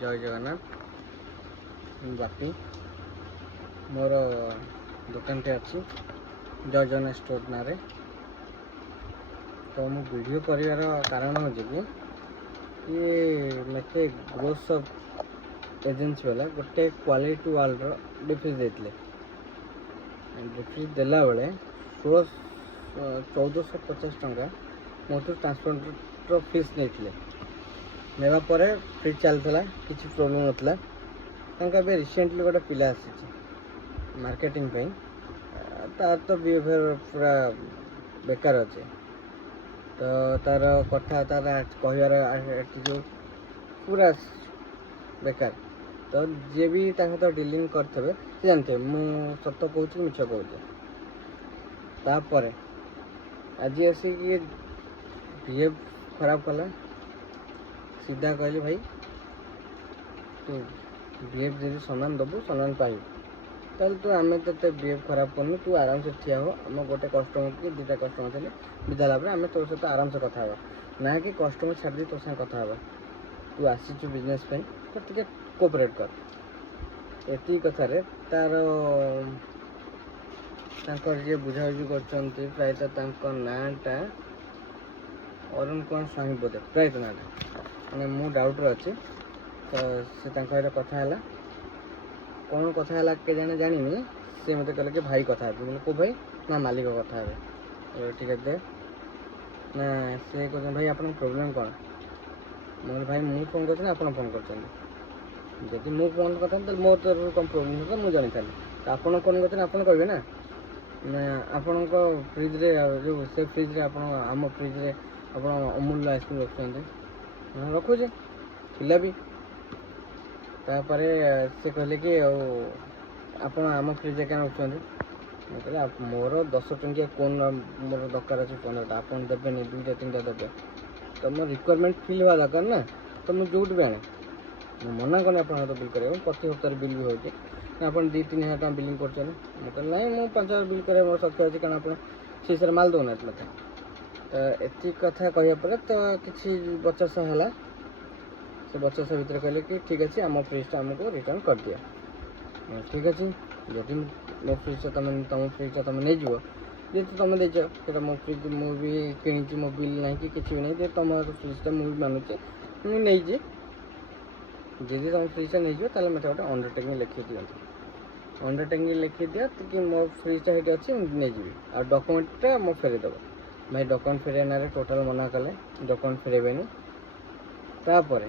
जय जगन्नाथ बापी मोर दुकान टे अच्छी जय जगन्नाथ स्टोर ना रे। तो मु वीडियो कर कारण हूँ कि ये मत ग्रोथ ऑफ एजेंसी वाला गोटे क्वालिटी वाल डिफ्रिज देते डिफ्रिज देला बेले 1450 टंका मोटू ट्रांसपोर्टर फीस नहीं नेवा पर फ्रिज चलता किसी प्रोब्लेम नाला तांका रिसेंटली गोटे पिला आसी मार्केटिंग तार तो बिहेवियर पूरा बेकार अच्छे। तो तार कथा तार कहर जो पूरा बेकार। तो जे भी तो डीलिंग करते जानते मु सत कहूँ मिछ कहूँ तापर आज आसिक बिहेव खराब कला सीधा कहले भाई तू बिहेव जब सम्मान दबु सम्मान पाइबु ताल तू आम ते बिहेव खराब करनी तू आराम से ठिया हो आम गोटे कस्टमर कि दुटा कस्टमर थे विदा आम तो सहित आराम से कथा ना कि कस्टमर छाड़ी तो साथ कथा तू आसीचु बिजनेस तो टे कोऑपरेट कर एति कथार तार जी बुझाबुझी कर प्रायतः नाटा अरुण कुमार स्वामी बोधे प्रायतः नाटा मैंने मु डाउट्रे अच्छे। तो से कथा है कौन कथा है के जाने जानी सी मत कहले कि भाई कथा बोले को भाई ना मालिक कथा है ठीक है दे ना सी कहते भाई आप प्रोब्लेम कौन मैं भाई मुझे फोन कर आप फोन कर मुझे फोन करता मो तरफ कौन प्रोब्लेम होता मुझे जानी तो आप कौन करते आप करेंगे ना आपण फ्रिज्रे जो से फ्रिज्रे आम फ्रिज्रे आप अमूल्य आइसक्रीम रखुच्च रखुचे पिला भी तापर से कहले कि आप आम फ्रिज क्या रखुच्च कहले मोर 10 टंकिया कौन मोर दरकार अच्छे 15टा आप देवे 2टा 3टा देवे तो मोर रिक्वायरमेंट फिल हुआ दरकार ना। तो मुझे जो भी आने मुझे मना करनी आप बिल कर प्रति हफ्ताह बिल भी होती आप 2-3 हज़ार टाँग बिलिंग कर कहले ना मुझे 5 हज़ार बिल कर मोर सख्य अच्छे कारण आप शीशे माल दौना मत तो ये कथा कहपर तो किसी बचस है से बचस भितर कहले कि ठीक अच्छे आम फ्रिजटा आमको रिटर्न कर दिया ठीक अच्छे जदि मो फ्रिज तुम फ्रिजटा तुम नहीं जीव जेहतु तुम देच मो फ्रिज मुझे किणी मो बिल ना कि भी नहीं तुम फ्रिजटा मुझे मानुचे मुझे जदि तुम फ्रिजटा नहीं जीव ताले मत गोटे अंडरटेकिंग लिखी दिखाँ अंडरटेकिंग लिखी दिया कि मो फ्रिजटा ये अच्छे नहीं जी आ डॉक्यूमेंटा मो फेरदेव भाई डॉक्यूमेंट फेरना टोटाल मना कले डॉक्यूमेंट फेरेबेनी तापर